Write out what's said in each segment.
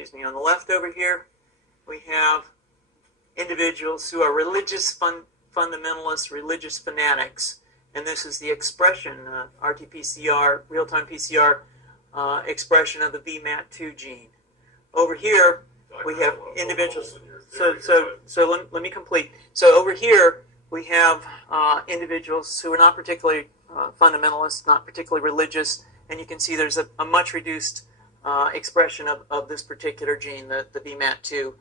excuse me, on the left over here, we have individuals who are religious fundamentalists, religious fanatics, and this is the expression, RT-PCR, real-time PCR expression of the VMAT2 gene. Over here, we have individuals. So let me complete. So over here, we have individuals who are not particularly fundamentalist, not particularly religious, and you can see there's a much reduced expression of this particular gene, the VMAT2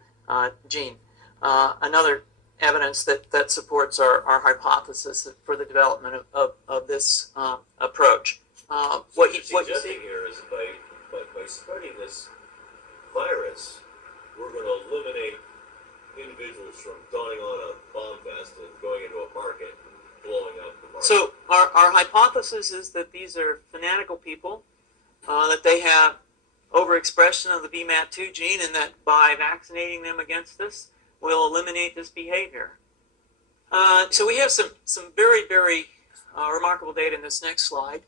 gene. Another evidence that supports our hypothesis for the development of this approach. What you're suggesting here is by spreading this virus, we're going to eliminate individuals from donning on a bomb vest and going into a market and blowing up the market. So our hypothesis is that these are fanatical people, that they have overexpression of the VMAT2 gene, and that by vaccinating them against this, we'll eliminate this behavior. So we have some very, very remarkable data in this next slide.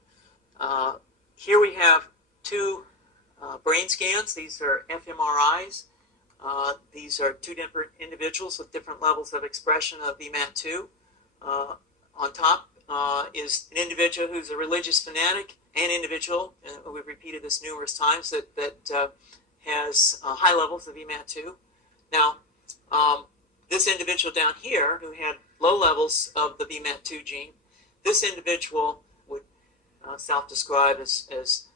Here we have two brain scans. These are fMRIs. These are two different individuals with different levels of expression of VMAT2. On top is an individual who's a religious fanatic, an individual, and we've repeated this numerous times, that has high levels of VMAT2. Now, this individual down here who had low levels of the VMAT2 gene, this individual would self-describe as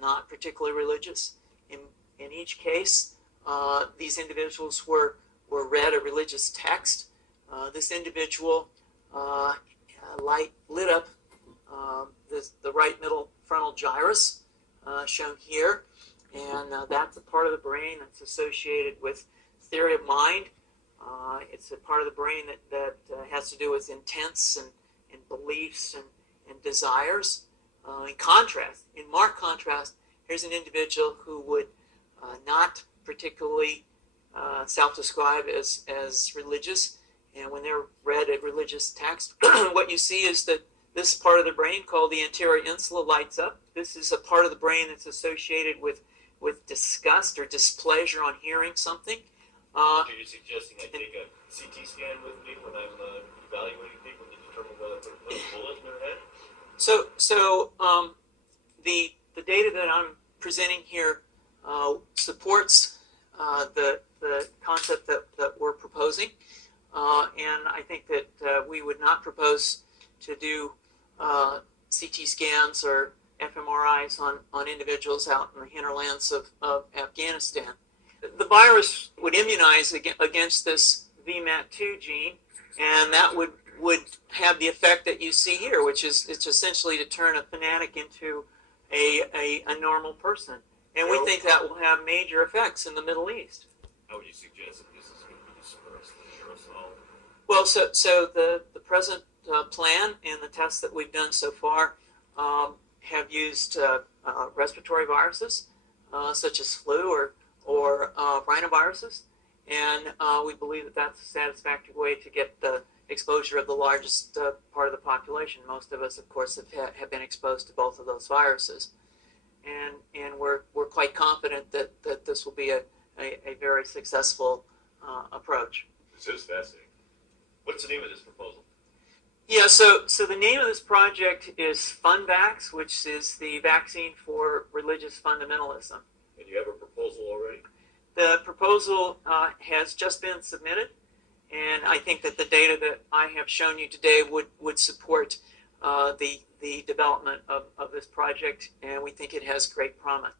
not particularly religious. In each case, these individuals were read a religious text. This individual lit up the right middle frontal gyrus, shown here, and that's a part of the brain that's associated with theory of mind. It's a part of the brain that has to do with intents and beliefs and desires. In marked contrast, here's an individual who would not particularly self-describe as religious, and when they're read a religious text, what you see is that this part of the brain called the anterior insula lights up. This is a part of the brain that's associated with disgust or displeasure on hearing something. Are you suggesting I take a CT scan with me when I'm evaluating people to determine whether to put a bullet in their head? So the data that I'm presenting here supports the concept that we're proposing, and I think that we would not propose to do CT scans or fMRIs on individuals out in the hinterlands of Afghanistan. The virus would immunize against this VMAT2 gene, and that would have the effect that you see here, which is it's essentially to turn a fanatic into a normal person. And we think that will have major effects in the Middle East. How would you suggest that this is going to be dispersed in the aerosol? Well, so the present plan and the tests that we've done so far have used respiratory viruses, such as flu or rhinoviruses, and we believe that that's a satisfactory way to get the exposure of the largest part of the population. Most of us, of course, have been exposed to both of those viruses, and we're quite confident that this will be a very successful approach. This is fascinating. What's the name of this proposal? Yeah, so the name of this project is FunVax, which is the vaccine for religious fundamentalism. And you have a proposal already? The proposal has just been submitted, and I think that the data that I have shown you today would support the development of this project, and we think it has great promise.